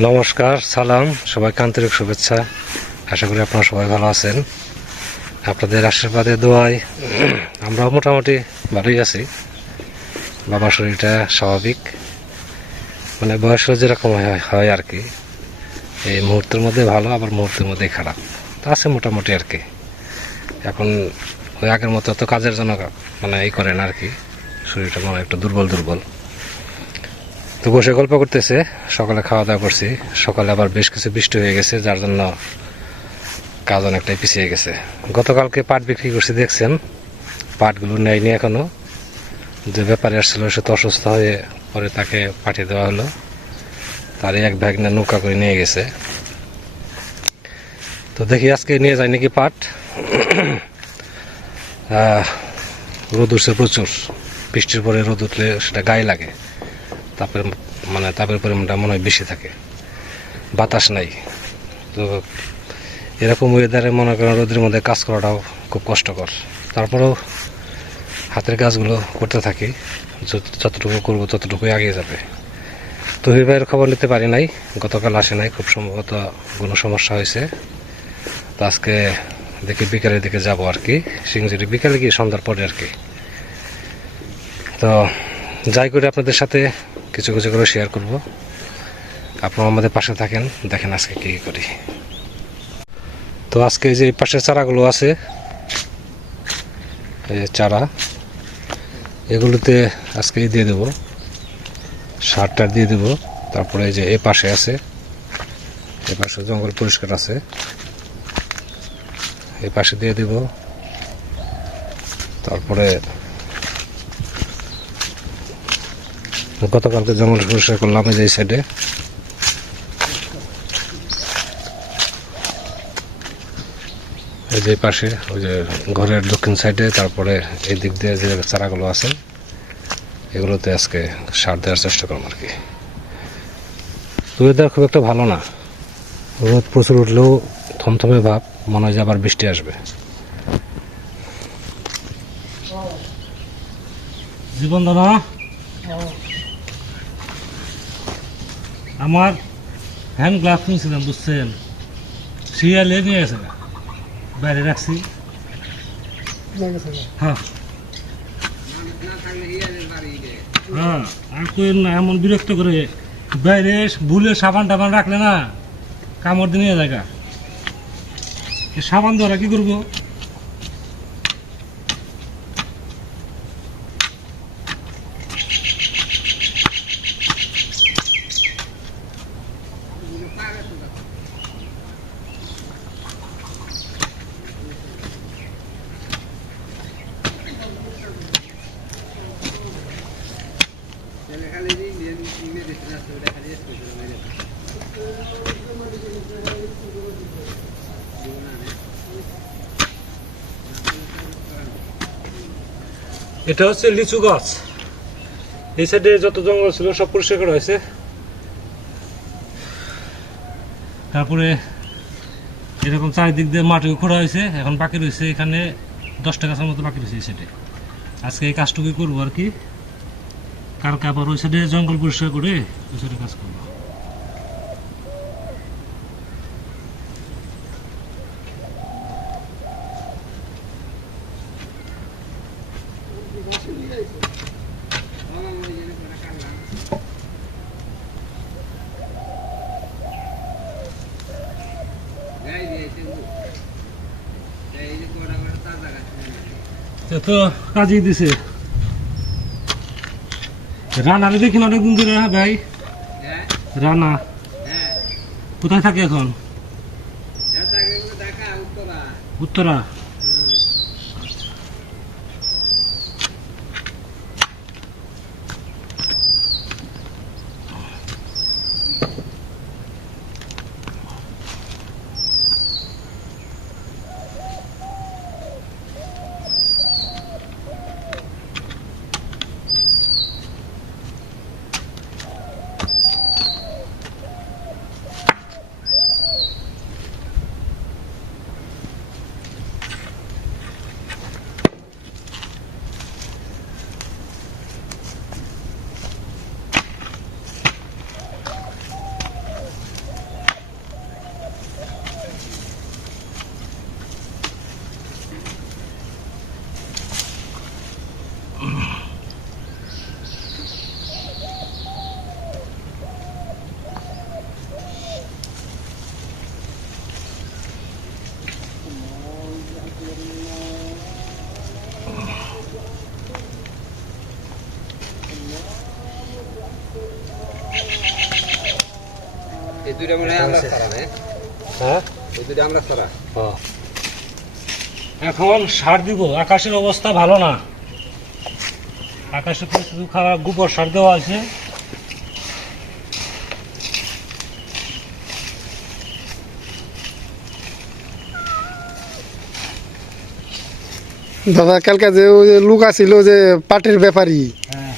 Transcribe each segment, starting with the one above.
নমস্কার, সালাম, সবাইকে আন্তরিক শুভেচ্ছা। আশা করি আপনারা সবাই ভালো আছেন। আপনাদের আশীর্বাদে, দোয়ায়, আমরাও মোটামুটি ভালোই আছি। বাবার শরীরটা স্বাভাবিক। মানে বয়স যেরকম হয়- আর কি। এই মুহূর্তের মধ্যে ভালো, আবার মুহূর্তের মধ্যে খারাপ। তা আছে মোটামুটি আর কি। এখন ওই আগের মতো তো কাজের জন্য মানে এই করেন আর কি। শরীরটা মানে একটু দুর্বল দুর্বল। তো বসে গল্প করতেছে, সকালে খাওয়া দাওয়া করছি। সকালে আবার বেশ কিছু বৃষ্টি হয়ে গেছে, যার জন্য কাজ অনেকটাই পিছিয়ে গেছে। গতকালকে পাট বিক্রি করছি, দেখছেন? পাটগুলো নেয়নি এখনও। যে ব্যাপারে আসছিল, সে তো অসুস্থ হয়ে পরে তাকে পাঠিয়ে দেওয়া হলো। তার এক ব্যাগ না নৌকা করে নিয়ে গেছে। তো দেখি আজকে নিয়ে যায় নাকি পাট? রোদ উঠছে প্রচুর। বৃষ্টির পরে রোদ উঠলে সেটা গায়ে লাগে। তাপের মানে তাপের পরিমাণটা মনে হয় বেশি থাকে। বাতাস নাই। তো এরকম ওয়েদারে মনে করেন রোদের মধ্যে কাজ করাটাও খুব কষ্টকর। তারপরেও হাতের কাজগুলো করতে থাকি। যত- যতটুকু করব ততটুকুই এগিয়ে যাবে। তো ভাইয়ের খবর নিতে পারি নাই। গতকাল আসে নাই। খুব সম্ভবত কোনো সমস্যা হয়েছে। তো আজকে দেখি বিকালের দিকে যাব আর কি। সিংজুরি বিকালে গিয়ে সন্ধ্যার পরে আর কি। তো যাই করে আপনাদের সাথে কিছু কিছু করে শেয়ার করব। আপনারা আমাদের পাশে থাকেন, দেখেন আজকে কি করি। তো আজকে যে পাশের চারাগুলো আছে চারা, এগুলোতে আজকে দিয়ে দেবো। সারটা দিয়ে দেবো, তারপরে যে এ পাশে আছে, এ পাশে জঙ্গল পরিষ্কার আছে। এই পাশে দিয়ে দেব। তারপরে গতকালকে জঙ্গল পরিষ্কার করলাম এই যে সাইডে এই যে পাশে ওই যে ঘরের দক্ষিণ সাইডে তারপরে এই দিক দিয়ে যে চারাগুলো আছে এগুলোতে আজকে সার দেওয়ার চেষ্টা করলাম আর কি। তো ওয়েদার খুব একটা ভালো না। রোদ প্রচুর উঠলেও থমথমে ভাব মনে হয় যে আবার বৃষ্টি আসবে। জীবন দাদা? আমার হ্যান্ড গ্লাভস নিয়েছিলাম বুঝছেন? শিয়ালে নিয়ে গেছে। বাইরে রাখছি। হ্যাঁ। হ্যাঁ আর কই না, এমন বিরক্ত করে বাইরে ভুলে সাবান টাবান রাখলে না কামড় দিয়ে জায়গা সাবান দ্বারা কি করব? এটা হচ্ছে লিচু গাছ। এই সাইডে যত জঙ্গল ছিল সব পরিষ্কার করা হয়েছে। তারপরে এরকম চারিদিক দিয়ে মাটি খোঁড়া হয়েছে, এখন বাকি রয়েছে এখানে দশটা গাছের মতো বাকি রয়েছে এই সাইডে আজকে এই কাজটুকুই করব আর কি। কালকে আবার ওই সাইডে জঙ্গল পরিষ্কার করে ওই সাইডে কাজ করব। তো কাজই দিছে। রানারে দেখি না অনেকদিন ধরে হ্যাঁ ভাই? রানা কোথায় থাকে এখন? উত্তরা? দুইটা মনে হয় আমরা ছাড়া হ্যাঁ? ওই দুইটা আমরা ছাড়া। এখন সার দিব আকাশের অবস্থা ভালো না। আকাশের পরিস্থিতি খারাপ গোবর সার দেওয়া আছে। দাদা কালকে যে ওই যে লোক আছিল যে পাটের ব্যাপারী হ্যাঁ।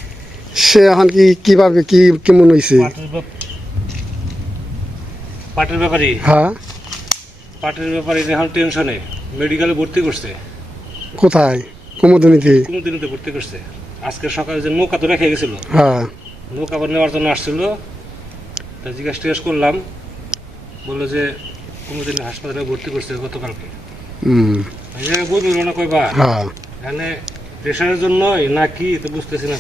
সে এখন কি কীভাবে কি কেমন হয়েছে পাটের ব্যাপ- পাটের ব্যাপারে? হ্যাঁ। পাটের ব্যাপারে এখন টেনশনে মেডিকেলে ভর্তি করছে। কোথায়? কুমুদনিতে? কোনো দিনতে ভর্তি করছে। আজকে সকালে যে নৌকা তো রেখে গেছিল। হ্যাঁ। নৌকা আবার নেওয়ার জন্য আসছিল। তা জিজ্ঞাসা টিজ্ঞাসা করলাম। বলল যে কোনো দিন হাসপাতালে ভর্তি করছে গতকালকে। হুম। বলব না কয়বার? হ্যাঁ। এখানে প্রেশারের জন্যই নাকি? তো বুঝতেছি না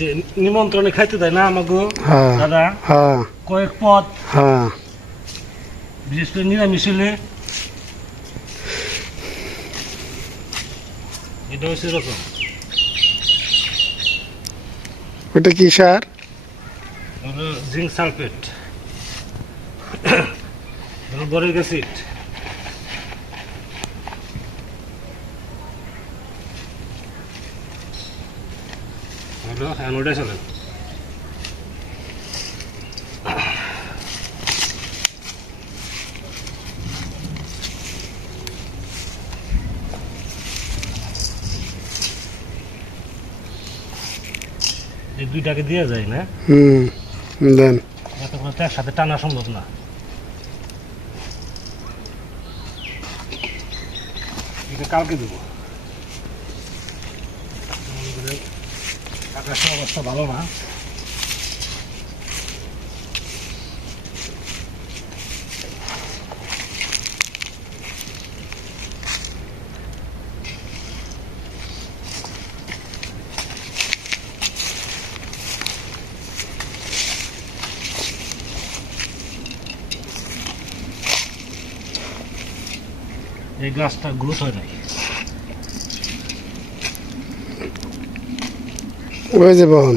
যে নিমন্ত্রণে খাইতে দেয় না আমাকে হ্যাঁ দাদা? হ্যাঁ। কয়েক পদ। হ্যাঁ। বিশেষ করে নিরামিষ হলে এটা হচ্ছে এরকম। ওটা কি সার? Zinc sulphate. হলো বরিক হলো অ্যানোডাই চলে এই দুইটাকে দেওয়া যায় না? হুম দেন। এত করে তো একসাথে টানা সম্ভব না। এটা কালকে দেবো আমাদের আকাশের অবস্থা ভালো না। এই গাছটা গ্রোথ হয় নাই ওই যে বহন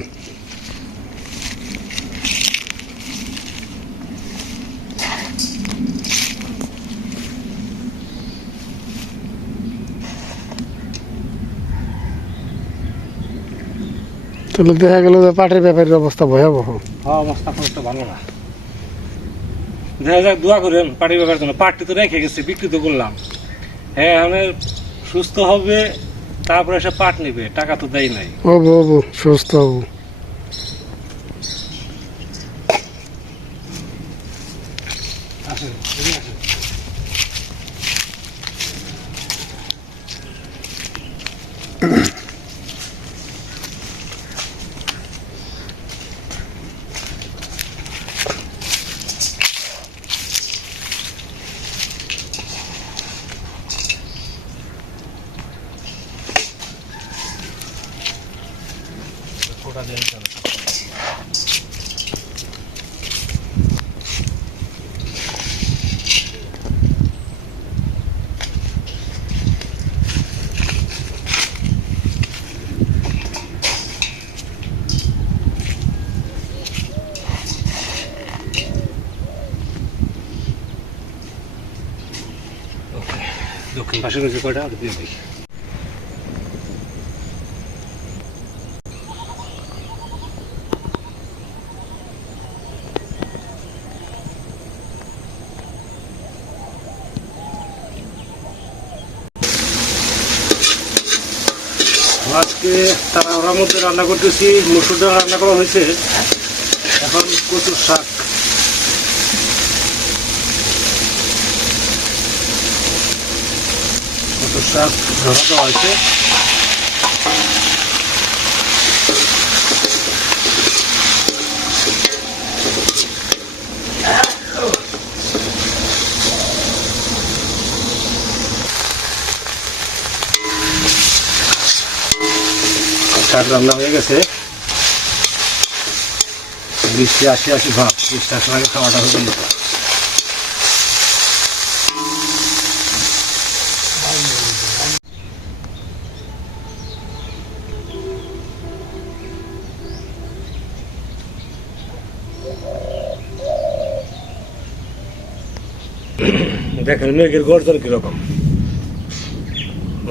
তাহলে দেখা গেল যে পাটের ব্যাপারীর অবস্থা ভয়াবহ। হ্যাঁ অবস্থা খুব একটা ভালো না। দেখা যাক, দোয়া করেন পার্টি ব্যাপার জন্য। পার্টি তো রেখে গেছে, বিক্রি তো করলাম। হ্যাঁ আমি সুস্থ হবে। তারপরে সে পাট নিবে টাকা তো দেয় নাই। ও বাবু সুস্থ ওটা দিয়ে দিতে হবে। ওকে দক্ষিণ পাশে রয়েছে কয়টা আজকে তারা মধ্যে রান্না করতেছি মসুর ডাল রান্না করা হয়েছে। এখন কচুর শাক। কচুর শাক ধরা দেওয়া হয়েছে। শাক রান্না হয়ে গেছে। বৃষ্টি আসি আসি ভাব, বৃষ্টি আসার আগে খাওয়াটা হয়ে হবে দেখেন মেঘের গর্জন কীরকম।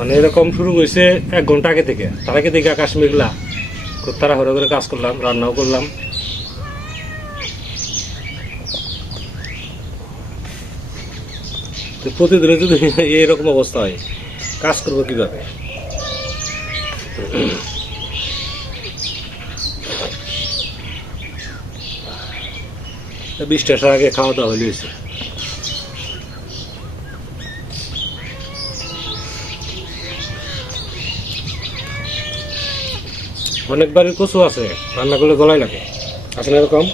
মানে এরকম শুরু হয়েছে এক ঘণ্টা আগে থেকে। তার আগে থেকে আকাশ মেঘলা। খুব তাড়াহুড়ো করে কাজ করলাম, রান্নাও করলাম। তো প্রতিদিনে যদি এইরকম অবস্থা হয়, কাজ করব কীভাবে? বৃষ্টি আসার আগে খাওয়া দাওয়া হয়ে অনেক বাড়ির কচু আছে রান্না করলে গলায় লাগে। আছে না এরকম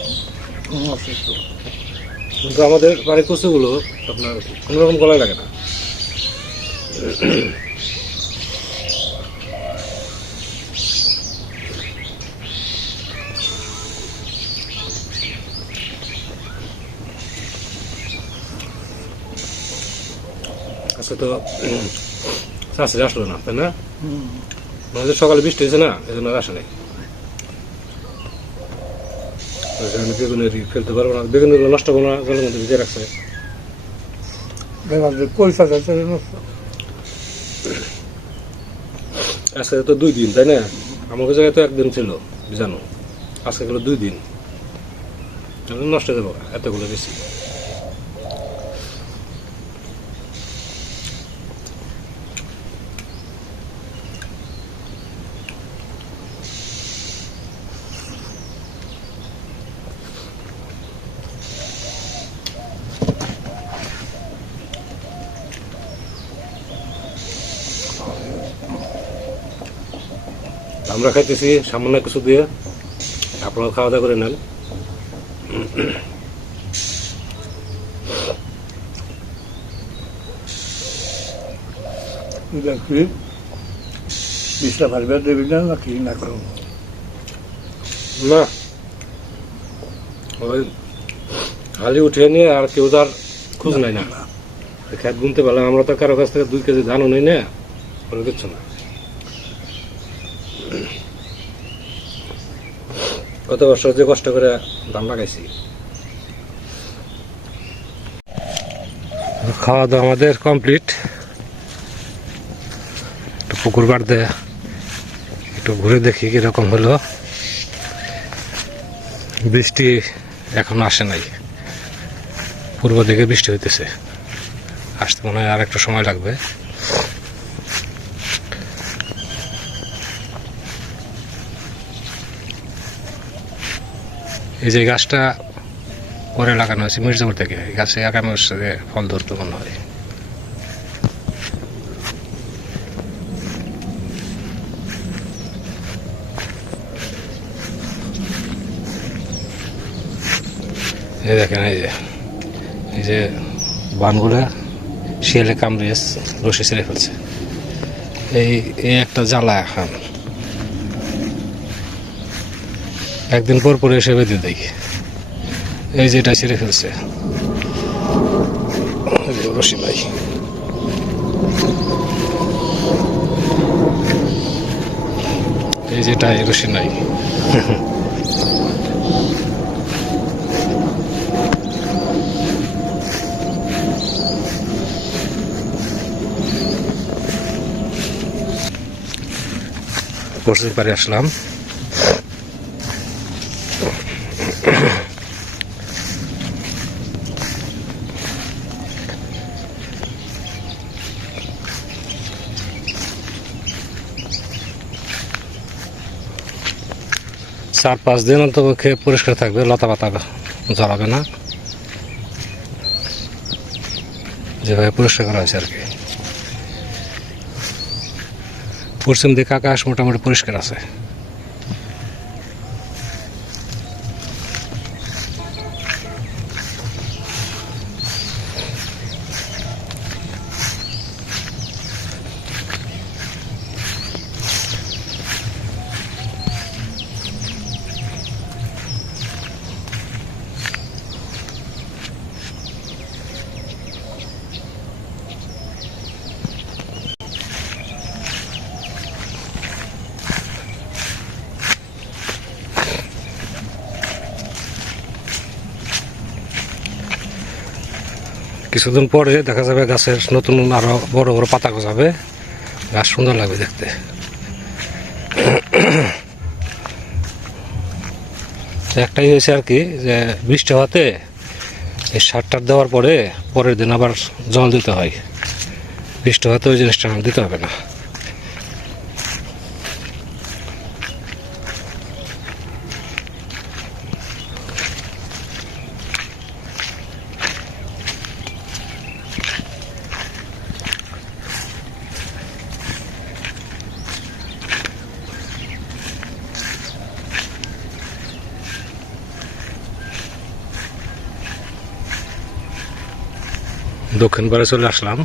কিন্তু আমাদের বাড়ির কচুগুলো আপনার কোনো রকম গলায় লাগে না। আজকে তো শাশুড়ি আসলো না তাই না? আমাদের সকালে বৃষ্টি হয়েছে না এই জন্য আসে নাই। বেগুনের ফেলতে পারব না। বেগুনগুলো নষ্ট করব না জলের মধ্যে ভিজে রাখছে পয়সা যাচ্ছে আজকে তো দুই দিন তাই না? আমাকে জায়গায় তো একদিন ছিল জানো? আজকে গেলো দুই দিন। নষ্ট হয়ে যাব এতগুলো বেশি। আমরা খাইতেছি সামান্য কিছু দিয়ে। আপনারাও খাওয়া দাওয়া করে নেন দেখি বিশটা ভালবে দেবি না নাকি না করো না। ওই হালি উঠিয়ে নিয়ে আর কেউ তার খোঁজ নাই না। খেত গুনতে পারলাম আমরা তো কারও কাছ থেকে দুই কেজি ধানও নেই না। কোনো কিচ্ছু না। গত বছর যে কষ্ট করে ধান লাগাইছি। খাওয়া দাওয়া আমাদের কমপ্লিট। একটু পুকুর দিয়ে একটু ঘুরে দেখি কীরকম হলো। বৃষ্টি এখন আসে নাই। পূর্ব দিকে বৃষ্টি হইতেছে। আসতে মনে হয় আর একটু সময় লাগবে। এই যে গাছটা পরে লাগানো হয়েছে মির্জাপুর থেকে। গাছে আগামী বছরে ফল ধরতে মনে হয়। এই দেখেন, এই যে এই যে বানগুলা শিয়ালে কামড়ে রসে ছেড়ে ফেলছে। এই এই একটা জ্বালা এখন। একদিন পর পরে এসে বেঁধে দেয় এই যেটা ছেড়ে ফেলছে। রশি ভাই। এই যেটা রশি নাই। পশ্চিম পারে আসলাম। চার পাঁচ দিন অন্তপক্ষে পরিষ্কার থাকবে, লতা পাতা জড়াবে না। যেভাবে পরিষ্কার করা হয়েছে আর কি। পশ্চিম দিকে আকাশ মোটামুটি পরিষ্কার আছে। কিছুদিন পরে দেখা যাবে গাছের নতুন আরও বড় বড় পাতা গজাবে। গাছ সুন্দর লাগবে দেখতে। একটাই হয়েছে আর কি যে বৃষ্টি হওয়াতে এই সারটার দেওয়ার পরে পরের দিন আবার জল দিতে হয়। বৃষ্টি হওয়াতে ওই জিনিসটা দিতে হবে না। দক্ষিণ পাড়ে চলে আসলাম।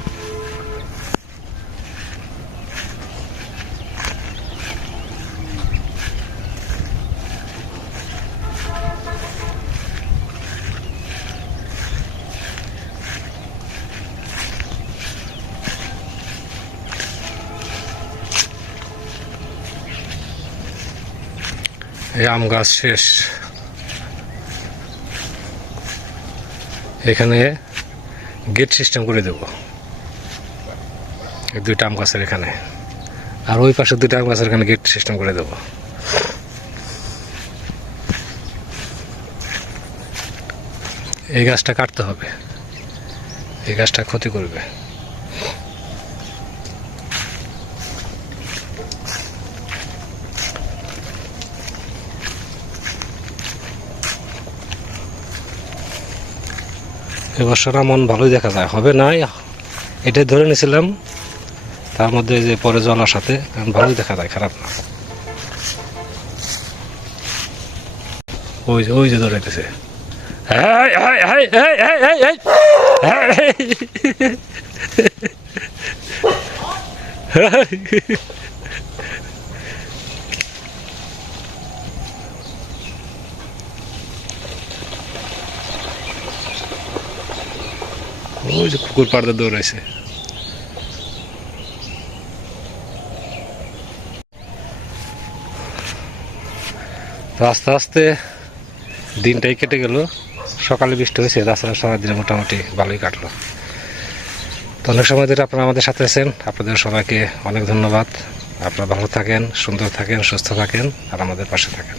এই আম গাছ শেষ। এখানে গেট সিস্টেম করে দেব। দুইটা আম গাছের এখানে। আর ওই পাশে দুইটা আম গাছের এখানে গেট সিস্টেম করে দেব। এই গাছটা কাটতে হবে। এই গাছটা ক্ষতি করবে। এবছর মন ভালোই দেখা যায়। হবে না এটাই ধরে নিয়েছিলাম। তার মধ্যে যে পরে জল আসাতে এখন ভালোই দেখা যায় খারাপ না। ওই যে ওই যে ধরেছে। এই, এই, এই, এই, এই, এই, এই, এই। ওই যে কুকুর পাড়তে দৌড়াইছে তো আস্তে আস্তে দিনটাই কেটে গেল। সকালে বৃষ্টি হয়েছে তাছাড়া সারাদিনে মোটামুটি ভালোই কাটলো। তো অনেক সময় ধরে আপনারা আমাদের সাথে আছেন। আপনাদের সবাইকে অনেক ধন্যবাদ। আপনারা ভালো থাকেন, সুন্দর থাকেন, সুস্থ থাকেন, আর আমাদের পাশে থাকেন।